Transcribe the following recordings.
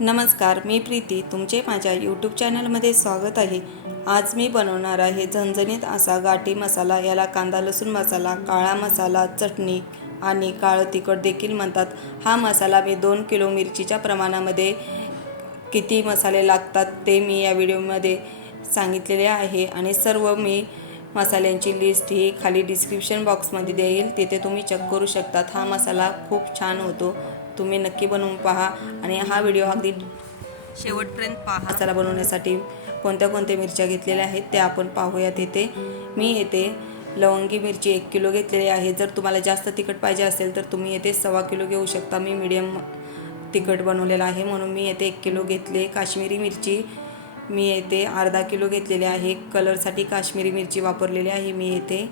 नमस्कार मी प्रीती. तुमचे माझ्या यूट्यूब चॅनलमध्ये स्वागत आहे. आज मी बनवणार आहे झणझणीत असा गाठी मसाला. याला कांदा लसूण मसाला काळा मसाला चटणी आणि काळं तिखट देखील म्हणतात. हा मसाला मी दोन किलो मिरचीच्या प्रमाणामध्ये किती मसाले लागतात ते मी या व्हिडिओमध्ये सांगितलेले आहे आणि सर्व मी मसाल्यांची लिस्ट ही खाली डिस्क्रिप्शन बॉक्समध्ये देईल. तिथे तुम्ही चेक करू शकतात. हा मसाला खूप छान होतो. तुम्ही नक्की बनवून पहा आणि हा व्हिडिओ अगदी शेवटपर्यंत पहा. मसाला बनवण्यासाठी कोणत्या कोणत्या मिरच्या घेतलेल्या आहेत त्या आपण पाहूयात येथे मी येथे लवंगी मिरची एक किलो घेतलेली आहे. जर तुम्हाला जास्त तिखट पाहिजे असेल तर तुम्ही येथे सव्वा किलो घेऊ शकता. मी मिडियम तिखट बनवलेला आहे. म्हणून मी येथे एक किलो घेतले काश्मीरी मिरची. मी येथे अर्धा किलो घेतलेली आहे. कलरसाठी काश्मीरी मिरची वापरलेली आहे मी येथे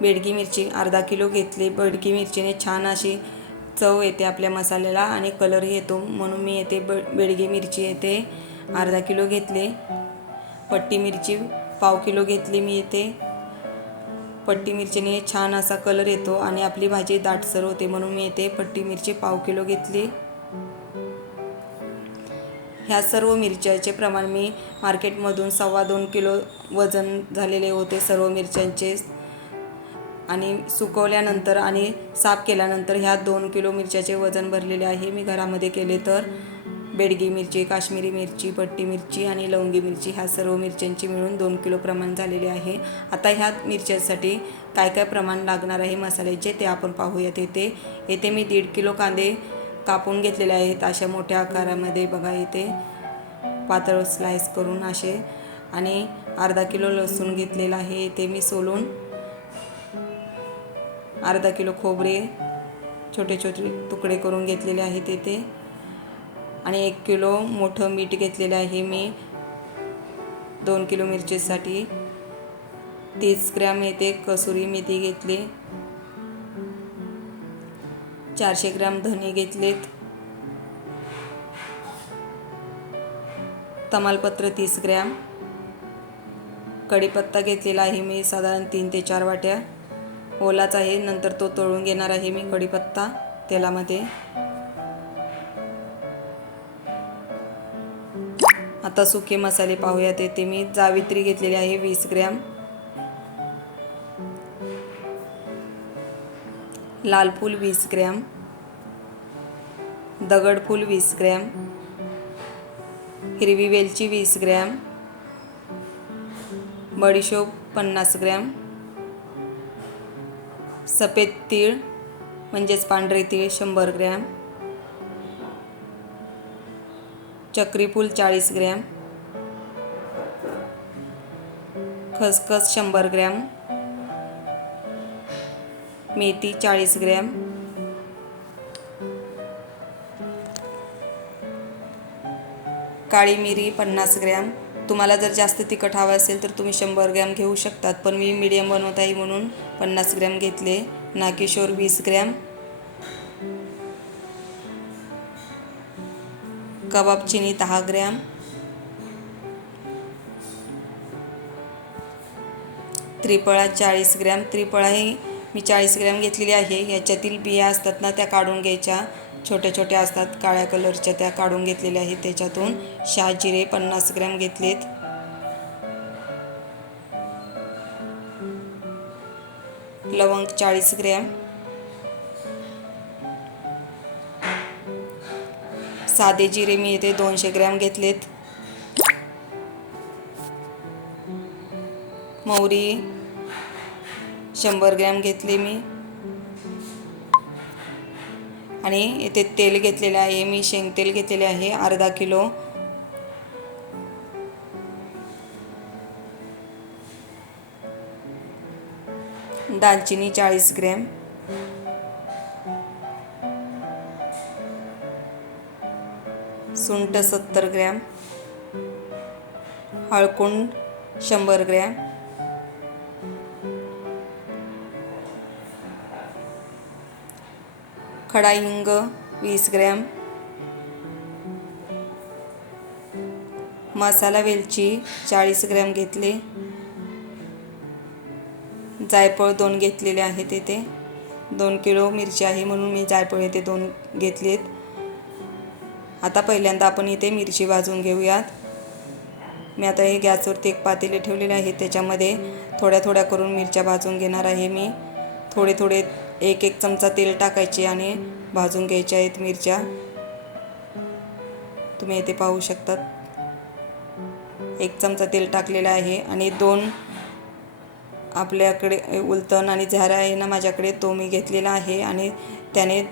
बेडगी मिरची अर्धा किलो घेतली. बेडगी मिरचीने छान अशी चव येते आपल्या मसाल्याला आणि कलर येतो. म्हणून मी येते ब बेडगी मिरची येते अर्धा किलो घेतले. पट्टी मिरची पाव किलो घेतली मी येते. पट्टी मिरचीने छान असा कलर येतो आणि आपली भाजी दाटसर होते. म्हणून मी येते पट्टी मिरची पाव किलो घेतली. ह्या सर्व मिरच्याचे प्रमाण मी मार्केटमधून सव्वा दोन किलो वजन झालेले होते. सर्व मिरच्यांचे आणि सुकवल्यानंतर आणि साफ केल्यानंतर ह्या दोन किलो मिरच्याचे वजन भरलेले आहे. मी घरामध्ये केले तर बेडगी मिरची काश्मीरी मिरची पट्टी मिरची आणि लवंगी मिरची ह्या सर्व मिरच्यांची मिळून दोन किलो प्रमाण झालेले आहे. आता ह्या मिरच्यासाठी काय काय प्रमाण लागणार आहे मसाल्याचे ते आपण पाहूयात येथे येथे मी दीड किलो कांदे कापून घेतलेले आहेत अशा मोठ्या आकारामध्ये. बघा इथे पातळ स्लाइस करून असे आणि अर्धा किलो लसूण घेतलेला आहे. ते मी सोलून अर्धा किलो खोबरे छोटे छोटे तुकडे करून घेतलेले आहेत येथे आणि एक किलो मोठं मीठ घेतलेलं आहे मी. दोन किलो मिरचीसाठी तीस ग्रॅम येथे कसुरी मेथी घेतली. चारशे ग्रॅम धने घेतलेत. तमालपत्र तीस ग्रॅम. कढीपत्ता घेतलेला आहे मी साधारण तीन ते चार वाट्या. ओलाच आहे नंतर तो तळून घेणार आहे मी कढीपत्ता तेलामध्ये. आता सुके मसाले पाहूयात येते मी जावित्री घेतलेली आहे वीस ग्रॅम. लाल फूल वीस ग्रॅम. दगडफूल वीस ग्रॅम. हिरवी वेलची वीस ग्रॅम. बडीशोप पन्नास ग्रॅम. सफेद तीळ म्हणजेच पांढरे तीळ शंभर ग्रॅम. चक्रीफूल चाळीस ग्रॅम. खसखस शंभर ग्रॅम. मेथी चाळीस ग्रॅम. काळी मिरी पन्नास ग्रॅम. तुम्हाला जर जास्त तिखट हवं असेल तर तुम्ही शंभर ग्रॅम घेऊ शकतात पण मी मीडियम बनवत आहे म्हणून. पन्नास ग्रॅम घेतले. नाकेश्वर वीस ग्रॅम. कबाब चिनी दहा ग्रॅम. त्रिपळा चाळीस ग्रॅम. त्रिपळा ही मी चाळीस ग्रॅम घेतलेली आहे. याच्यातील बिया असतात ना त्या काढून घ्यायच्या. छोट्या छोट्या असतात काळ्या कलरच्या त्या काढून घेतलेल्या आहेत. त्याच्यातून शहाजिरे पन्नास ग्रॅम घेतलेत. लवंग चाळीस ग्रॅम. साधे जिरे मी येथे दोनशे ग्रॅम घेतलेत. मोहरी शंभर ग्रॅम घेतली मी. आणि येथे तेल घेतलेले आहे मी शेंगतेल घेतलेले आहे अर्धा किलो. दालचिनी चाळीस ग्रॅम. सुंठ सत्तर ग्रॅम. हळकुंड शंभर ग्रॅम. खडा हिंग वीस ग्रॅम. मसाला वेलची चाळीस ग्रॅम घेतले. जायफळ दोन घेतलेले आहेत इथे. दोन किलो मिरची आहे म्हणून मी जायफळ येथे दोन घेतलेत. आता पहिल्यांदा आपण इथे मिरची भाजून घेऊयात. मी आता हे गॅसवरती एक पातेले ठेवलेले आहे त्याच्यामध्ये थोड्या थोड्या करून मिरच्या भाजून घेणार आहे मी. थोडे थोडे एक एक चमचा तेल टाकायचे आणि भाजून घ्यायच्या आहेत मिरच्या. तुम्ही इथे पाहू शकतात. एक चमचा तेल टाकलेला आहे आणि दोन आपल्याकडे उलतण आणि झारा आहे ना माझ्याकडे तो मी घेतलेला आहे आणि त्याने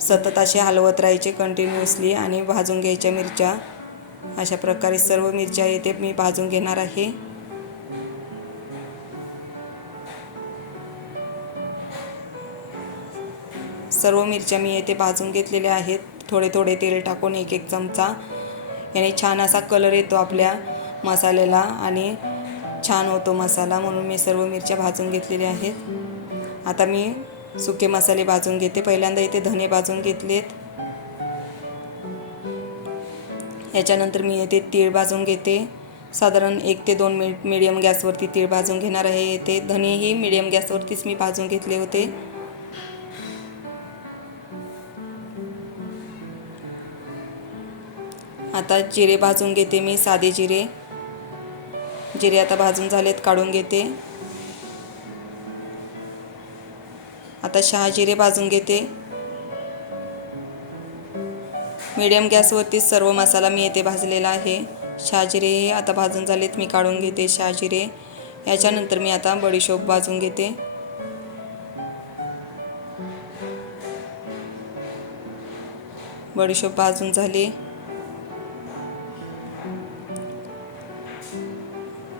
सतत असे हलवत राहायचे कंटिन्युअसली आणि भाजून घ्यायच्या मिरच्या. अशा प्रकारे सर्व मिरच्या येथे मी भाजून घेणार आहे. सर्व मिरच्या मी येथे भाजून घेतलेल्या आहेत. थोडे थोडे तेल टाकून एक एक चमचा. याने छान असा कलर येतो आपल्या मसाल्याला आणि छान होतो मसाला म्हणून मी सर्व मिरच्या भाजून घेतलेल्या आहेत. आता मी सुके मसाले भाजून घेते. पहिल्यांदा इथे धने भाजून घेतलेत. याच्यानंतर मी येथे तीळ भाजून घेते. साधारण एक ते दोन मिनिट मिडियम गॅसवरती तीळ भाजून घेणार आहे येथे धनेही मिडियम गॅसवरतीच मी भाजून घेतले होते. आता जिरे भाजून घेते मी साधे जिरे. जिरे आता भाजून झालेत काढून घेते. आता शहा जिरे भाजून घेते. मीडियम गॅसवरती सर्व मसाला मी येथे भाजलेला आहे. शहाजिरे हे आता भाजून झालेत मी काढून घेते शहाजिरे याच्यानंतर मी आता बडीशोप भाजून घेते. बडीशोप भाजून झाली.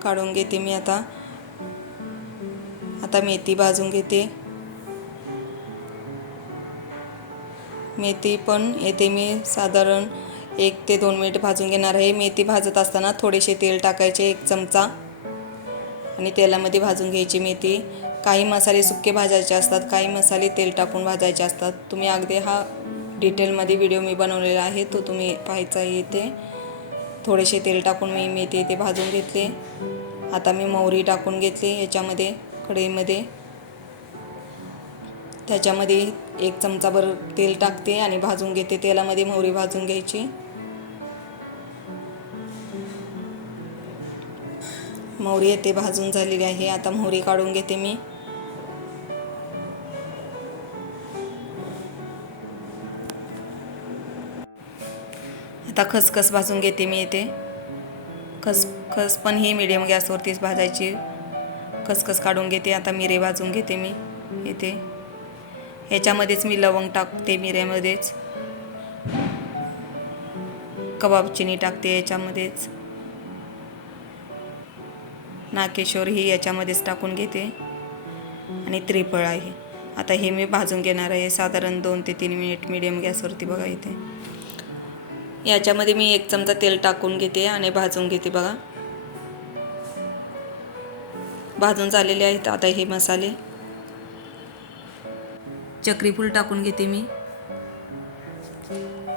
काढून घेते मी आता. आता मेथी भाजून घेते. मेथी पण येथे मी साधारण एक ते दोन मिनिट भाजून घेणार आहे. मेथी भाजत असताना थोडेसे तेल टाकायचे एक चमचा. आणि तेलामध्ये भाजून घ्यायची मेथी. काही मसाले सुके भाजायचे असतात काही मसाले तेल टाकून भाजायचे असतात. तुम्ही अगदी हा डिटेलमध्ये व्हिडिओ मी बनवलेला आहे तो तुम्ही पाहायचा आहे इथे. थोडेसे तेल टाकून मी मेथी इथे भाजून घेतले. आता मी मोहरी टाकून घेतली याच्यामध्ये कढईमध्ये. त्याच्यामध्ये एक चमचाभर तेल टाकते आणि भाजून घेते. तेलामध्ये मोहरी भाजून घ्यायची. मोहरी येते भाजून झालेली आहे. आता मोहरी काढून घेते मी. आता खसखस भाजून घेते मी येते खसखस पण ही मिडियम गॅसवरतीच भाजायची. खसखस काढून घेते. आता मिरे भाजून घेते मी. येते. ह्याच्यामध्येच मी लवंग टाकते मिऱ्यामध्येच. कबाब चिनी टाकते याच्यामध्येच. नाकेश्वर ही याच्यामध्येच टाकून घेते. आणि त्रिफळ आहे. आता हे मी भाजून घेणार आहे. साधारण दोन ते तीन मिनिट मिडियम गॅसवरती बघा इथे. याच्यामध्ये मी एक चमचा तेल टाकून घेते आणि भाजून घेते बघा. भाजून झालेले आहेत आता हे मसाले. चक्रीफूल टाकून घेते मी.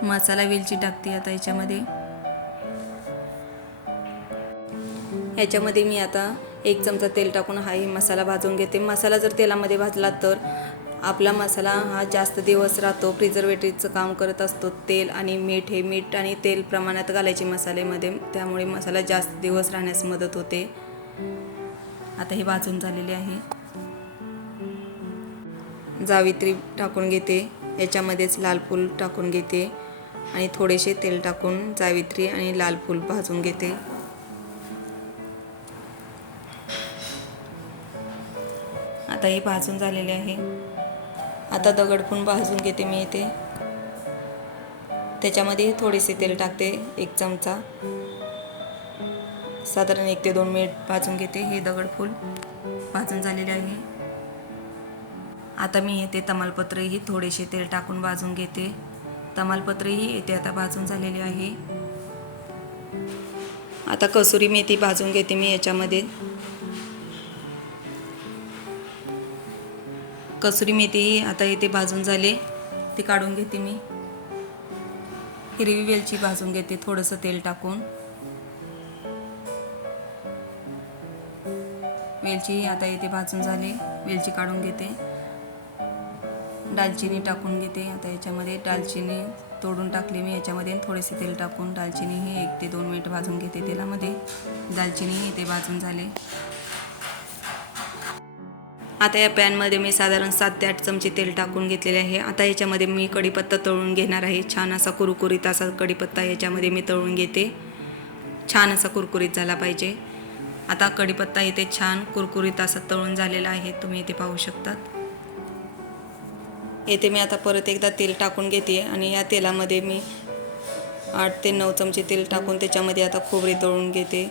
मसाला वेलची टाकते आता याच्यामध्ये. याच्यामध्ये मी आता एक चमचा तेल टाकून हा मसाला भाजून घेते. मसाला जर तेलामध्ये भाजला तर आपला मसाला हा जास्त दिवस राहतो. प्रिझर्वेटिव्हचं काम करत असतो. तेल आणि मीठ हे मीठ आणि तेल प्रमाणात घालायचे मसाल्यामध्ये. त्यामुळे मसाला जास्त दिवस राहण्यास मदत होते. आता हे भाजून झालेले आहे. जावित्री टाकून घेते. याच्यामध्येच लाल फूल टाकून घेते. आणि थोडेसे तेल टाकून जावित्री आणि लाल फूल भाजून घेते. आता हे भाजून झालेले आहे. आता दगडफूल भाजून घेते मी इथे. त्याच्यामध्ये थोडेसे तेल टाकते एक चमचा. साधारण एक ते दोन मिनिट भाजून घेते हे दगडफूल भाजून झालेले आहे. आता मी येते तमालपत्रही थोडेसे तेल टाकून भाजून घेते. तमालपत्रही येते आता भाजून झालेले आहे. आता कसुरी मेथी भाजून घेते मी याच्यामध्ये. कसुरी मेथीही आता इथे भाजून झाले. ते काढून घेते मी. हिरवी वेलची भाजून घेते थोडंसं तेल टाकून. वेलची आता इथे भाजून झाली. वेलची काढून घेते. दालचिनी टाकून घेते आता याच्यामध्ये. दालचिनी तोडून टाकली मी याच्यामध्ये. थोडेसे तेल टाकून दालचिनी हे एक ते दोन मिनिट भाजून घेते तेलामध्ये. दालचिनी इथे भाजून झाले. आता या पॅनमध्ये मी साधारण सात ते आठ चमचे तेल टाकून घेतलेले आहे. आता याच्यामध्ये मी कढीपत्ता तळून घेणार आहे. छान असा कुरकुरीत असा कढीपत्ता याच्यामध्ये मी तळून घेते. छान असा कुरकुरीत झाला पाहिजे. आता कढीपत्ता इथे छान कुरकुरीत असा तळून झालेला आहे. तुम्ही इथे पाहू शकतात. येथे मी आता परत एकदा तेल टाकून घेते आणि या तेलामध्ये मी आठ ते नऊ चमचे तेल टाकून त्याच्यामध्ये आता खोबरे तळून घेते.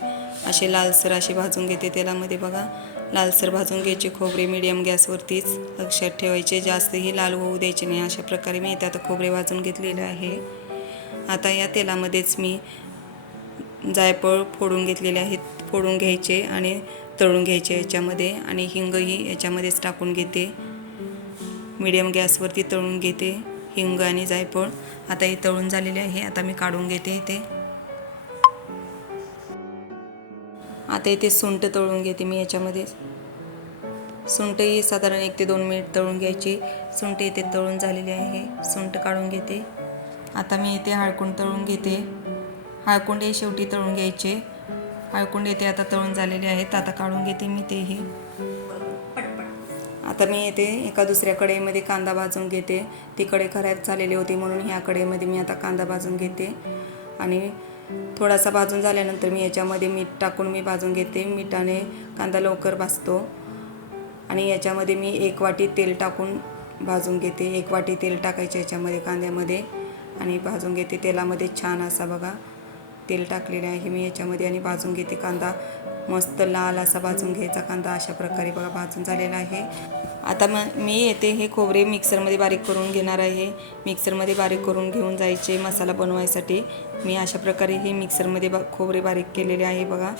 असे लालसर असे भाजून घेते तेलामध्ये बघा. लालसर भाजून घ्यायचे खोबरे मिडियम गॅसवरतीच लक्षात ठेवायचे. जास्तही लाल होऊ द्यायचे नाही अशा प्रकारे मी इथे आता खोबरे भाजून घेतलेले आहे. आता या तेलामध्येच मी जायफळ फोडून घेतलेले आहेत. फोडून घ्यायचे आणि तळून घ्यायचे याच्यामध्ये आणि हिंगही याच्यामध्येच टाकून घेते. मीडियम गॅसवरती तळून घेते हिंग आणि जायफळ. आता हे तळून झालेले आहे. आता मी काढून घेते इथे. आता इथे सुंट तळून घेते मी याच्यामध्ये. सुंटही साधारण एक ते दोन मिनिट तळून घ्यायची. सुंट इथे तळून झालेली आहे. सुंट काढून घेते. आता मी इथे हळकुंड तळून घेते. हळकुंड हे शेवटी तळून घ्यायचे. हळकुंड येथे आता तळून झालेले आहेत. आता काढून घेते मी तेही आता मी येथे एका दुसऱ्या कढईमध्ये कांदा भाजून घेते. ती कडे खराब झालेली होती म्हणून ह्या कढईमध्ये मी आता कांदा भाजून घेते. आणि थोडासा भाजून झाल्यानंतर मी याच्यामध्ये मीठ टाकून मी भाजून घेते. मिठाने कांदा लवकर भाजतो. आणि याच्यामध्ये मी एक वाटी तेल टाकून भाजून घेते. एक वाटी तेल टाकायचे याच्यामध्ये कांद्यामध्ये. आणि भाजून घेते. तेलामध्ये छान असा बघा तेल टाकलेले आहे. मी याच्यामध्ये आणि भाजून घेते कांदा. मस्त लाल असा भाजून घ्यायचा कांदा अशा प्रकारे बघा भाजून झालेला आहे. आता मग मी येते हे खोबरे मिक्सरमध्ये बारीक करून घेणार आहे. मिक्सरमध्ये बारीक करून घेऊन जायचे मसाला बनवायसाठी. मी अशा प्रकारे हे मिक्सरमध्ये बा खोबरे बारीक केलेले आहे बघा.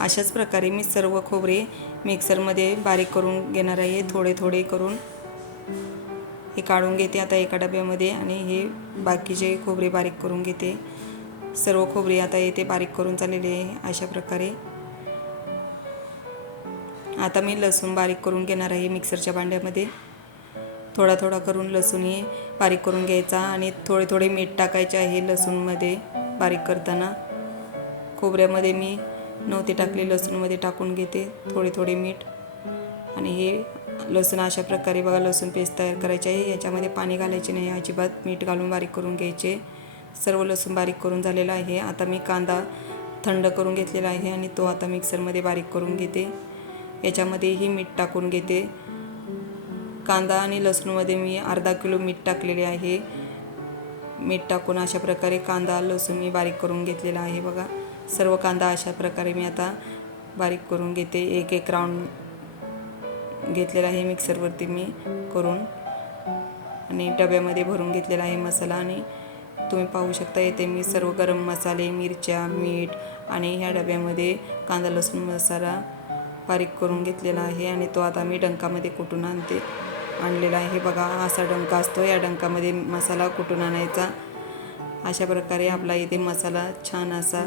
अशाच प्रकारे मी सर्व खोबरे मिक्सरमध्ये बारीक करून घेणार आहे थोडे थोडे करून. हे काढून घेते आता एका डब्यामध्ये आणि हे बाकीचे खोबरे बारीक करून घेते. सर्व खोबरे आता येते बारीक करून चाललेले आहे अशा प्रकारे. आता मी लसूण बारीक करून घेणार आहे मिक्सरच्या भांड्यामध्ये. थोडा थोडा करून लसूणही बारीक करून घ्यायचा आणि थोडे थोडे मीठ टाकायचे आहे लसूणमध्ये बारीक करताना. खोबऱ्यामध्ये मी नव्हते टाकले लसूणमध्ये टाकून घेते थोडे थोडे मीठ. आणि हे लसूण अशा प्रकारे बघा लसूण पेस्ट तयार करायचे आहे. याच्यामध्ये पाणी घालायचे नाही अजिबात मीठ घालून बारीक करून घ्यायचे. सर्व लसूण बारीक करून झालेला आहे. आता मी कांदा थंड करून घेतलेला आहे आणि तो आता मिक्सरमध्ये बारीक करून घेते. याच्यामध्येही मीठ टाकून घेते. कांदा आणि लसूणमध्ये मी अर्धा किलो मीठ टाकलेले आहे. मीठ टाकून अशा प्रकारे कांदा लसूण मी बारीक करून घेतलेला आहे बघा. सर्व कांदा अशा प्रकारे मी आता बारीक करून घेते. एक एक राऊंड घेतलेला आहे मिक्सरवरती मी करून. आणि डब्यामध्ये भरून घेतलेला आहे मसाला आणि तुम्ही पाहू शकता येते मी सर्व गरम मसाले मिरच्या मीठ आणि ह्या डब्यामध्ये कांदा लसूण मसाला बारीक करून घेतलेला आहे आणि तो आता मी डंकामध्ये कुटून आणते आणलेला आहे. बघा असा डंका असतो. या डंकामध्ये मसाला कुटून आणायचा? अशा प्रकारे आपला इथे मसाला छान असा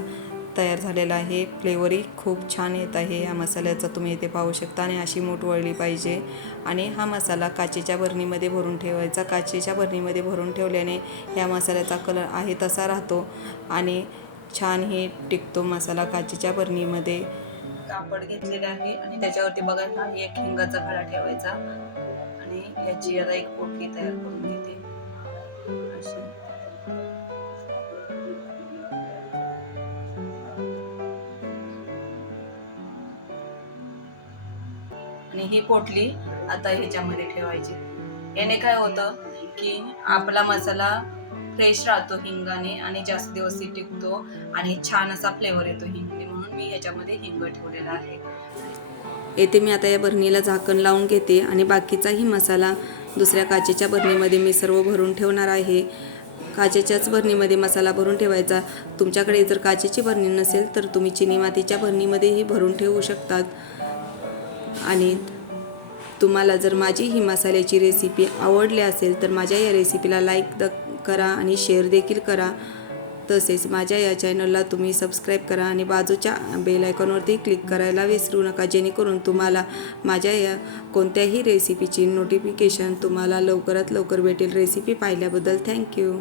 तयार झालेला आहे. फ्लेवरही खूप छान येत आहे. या मसाल्याचा तुम्ही इथे पाहू शकता आणि अशी मूठ वळली पाहिजे. आणि हा मसाला काचेच्या भरणीमध्ये भरून ठेवायचा. काचेच्या भरणीमध्ये भरून ठेवल्याने या मसाल्याचा कलर आहे तसा राहतो आणि छान हे टिकतो मसाला काचेच्या भरणीमध्ये कापड घेतलेले आहे आणि त्याच्यावरती बघा हा एक हिंगाचा खडा ठेवायचा आणि याची आता एक पोटली तयार करून घेते. अशी. आणि ही पोटली आता ह्याच्यामध्ये ठेवायची. याने काय होतं की आपला मसाला फ्रेश राहतो हिंगाने आणि जास्त दिवस टिकतो आणि छान असा फ्लेवर येतो हिंग. मी याच्यामध्ये हिंग ठेवलेला आहे. येथे मी आता या भरणीला झाकण लावून घेते आणि बाकीचाही मसाला दुसऱ्या काचेच्या भरणीमध्ये मी सर्व भरून ठेवणार आहे. काचेच्याच भरणीमध्ये मसाला भरून ठेवायचा. तुमच्याकडे जर काचेची भरणी नसेल तर तुम्ही चिनी मातीच्या भरणीमध्येही भरून ठेवू शकतात. आणि तुम्हाला जर माझी ही मसाल्याची रेसिपी आवडली असेल तर माझ्या या रेसिपीला लाईक द करा आणि शेअर देखील करा. तसेच माझ्या या चॅनलला तुम्ही सबस्क्राईब करा आणि बाजूच्या बेल आयकॉनवरती क्लिक करायला विसरू नका जेणेकरून तुम्हाला माझ्या या कोणत्याही रेसिपीची नोटिफिकेशन तुम्हाला लवकरात लवकर भेटेल रेसिपी पाहिल्याबद्दल. थँक्यू